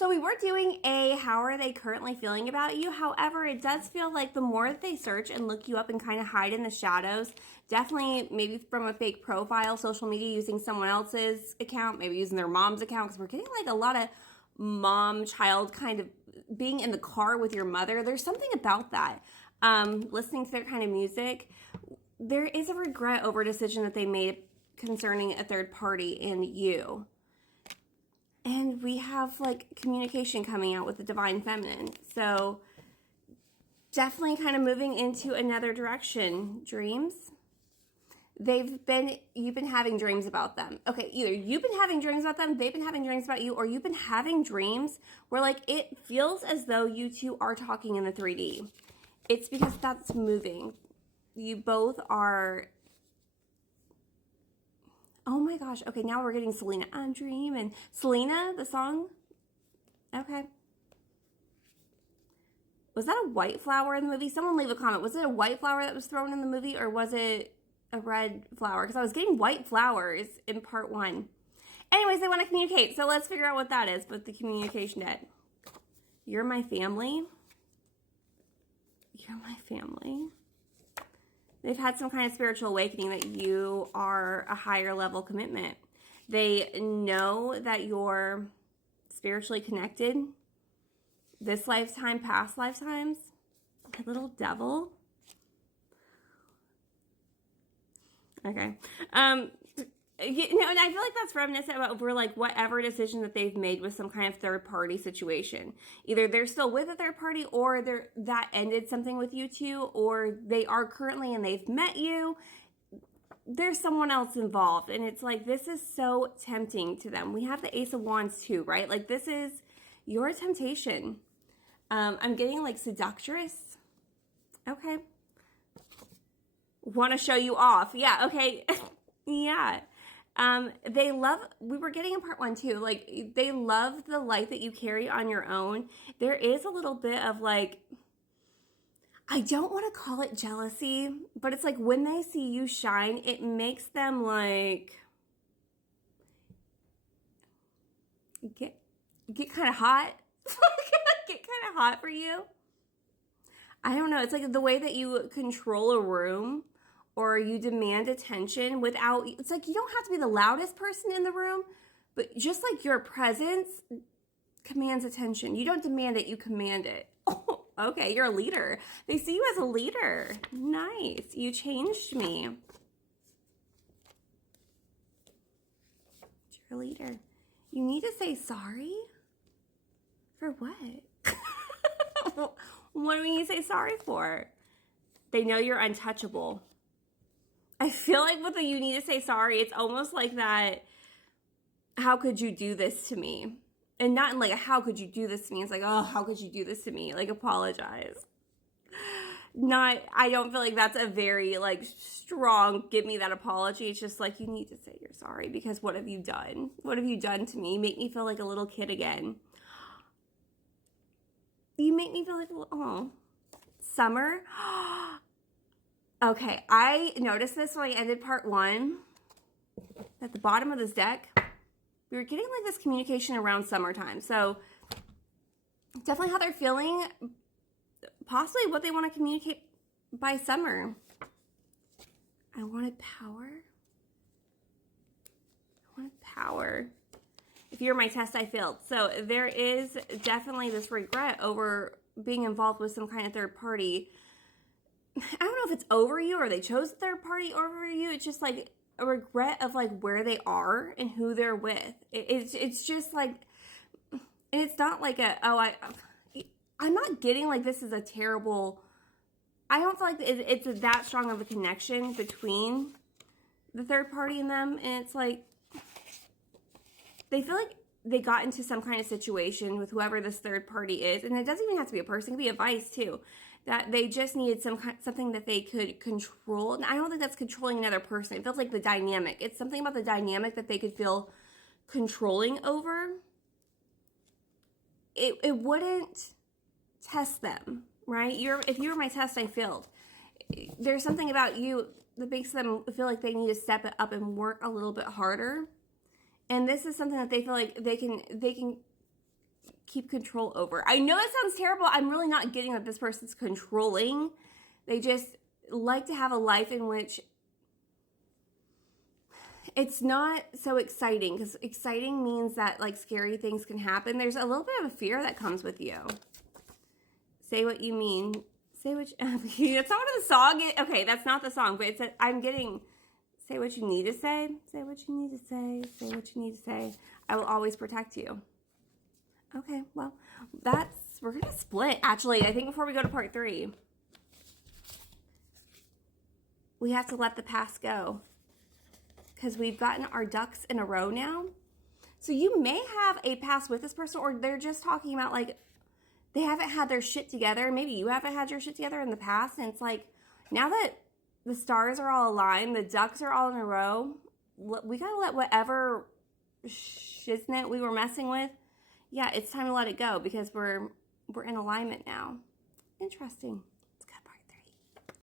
So we were doing a how are they currently feeling about you. However, it does feel like the more that they search and look you up and kind of hide in the shadows, definitely maybe from a fake profile, social media, using someone else's account, maybe using their mom's account, because we're getting like a lot of mom child kind of being in the car with your mother. There's something about that. Listening to their kind of music. There is a regret over a decision that they made concerning a third party and you. And we have like communication coming out with the divine feminine. So definitely kind of moving into another direction. Dreams. You've been having dreams about them. Okay, either you've been having dreams about them, they've been having dreams about you, or you've been having dreams where like it feels as though you two are talking in the 3D. It's because that's moving. You both are... Oh my gosh. Okay, now we're getting Selena on Dream and Selena, the song. Okay. Was that a white flower in the movie? Someone leave a comment. Was it a white flower that was thrown in the movie, or was it a red flower? Because I was getting white flowers in part 1. Anyways, they want to communicate, so let's figure out what that is with the communication debt. You're my family. You're my family. They've had some kind of spiritual awakening that you are a higher level commitment. They know that you're spiritually connected. This lifetime, past lifetimes. My little devil. Okay. And I feel like that's reminiscent over like whatever decision that they've made with some kind of third party situation. Either they're still with a third party, or that ended something with you two, or they are currently and they've met you. There's someone else involved, and it's like this is so tempting to them. We have the Ace of Wands too, right? Like this is your temptation. I'm getting like seductress. Okay. Want to show you off. Yeah, okay. Yeah. They love, we were getting in part 1 too, like they love the light that you carry on your own. There is a little bit of like, I don't want to call it jealousy, but it's like when they see you shine, it makes them like get kind of hot. Get kind of hot for you. I don't know. It's like the way that you control a room, or you demand attention without, it's like you don't have to be the loudest person in the room, but just like your presence commands attention. You don't demand it, you command it. Oh, okay, you're a leader. They see you as a leader. Nice. You changed me. You're a leader. You need to say sorry? For what? What do we need to say sorry for? They know you're untouchable. I feel like with the you need to say sorry, it's almost like that, how could you do this to me? And not in like a how could you do this to me? It's like, oh, how could you do this to me? Like apologize. Not, I don't feel like that's a very like strong, give me that apology. It's just like, you need to say you're sorry because what have you done? What have you done to me? You make me feel like a little kid again. You make me feel like a little, oh, Summer. Okay, I noticed this when I ended part 1. At the bottom of this deck, we were getting like this communication around summertime. So definitely how they're feeling, possibly what they want to communicate by summer. I wanted power. I wanted power. If you're my test, I failed. So there is definitely this regret over being involved with some kind of third party. I don't know if it's over you or they chose a third party over you. It's just like a regret of like where they are and who they're with. It's just like, and it's not like a, oh, I'm not getting like this is a terrible, I don't feel like it's that strong of a connection between the third party and them. And it's like, they feel like they got into some kind of situation with whoever this third party is. And it doesn't even have to be a person. It could be a vice too. That they just needed something that they could control. And I don't think that's controlling another person. It feels like the dynamic. It's something about the dynamic that they could feel controlling over. It wouldn't test them, right? If you were my test, I failed. There's something about you that makes them feel like they need to step it up and work a little bit harder. And this is something that they feel like they can keep control over. I know that sounds terrible. I'm really not getting that this person's controlling. They just like to have a life in which it's not so exciting, because exciting means that like scary things can happen. There's a little bit of a fear that comes with you. Say what you mean. Say what you, that's not what the song is. Okay, that's not the song, but it's a, I'm getting, say what you need to say. Say what you need to say. Say what you need to say. I will always protect you. Okay, well, we're going to split. Actually, I think before we go to part 3, we have to let the past go, because we've gotten our ducks in a row now. So you may have a past with this person, or they're just talking about like they haven't had their shit together. Maybe you haven't had your shit together in the past, and it's like now that the stars are all aligned, the ducks are all in a row, we got to let whatever shiznit we were messing with, yeah, it's time to let it go, because we're in alignment now. Interesting.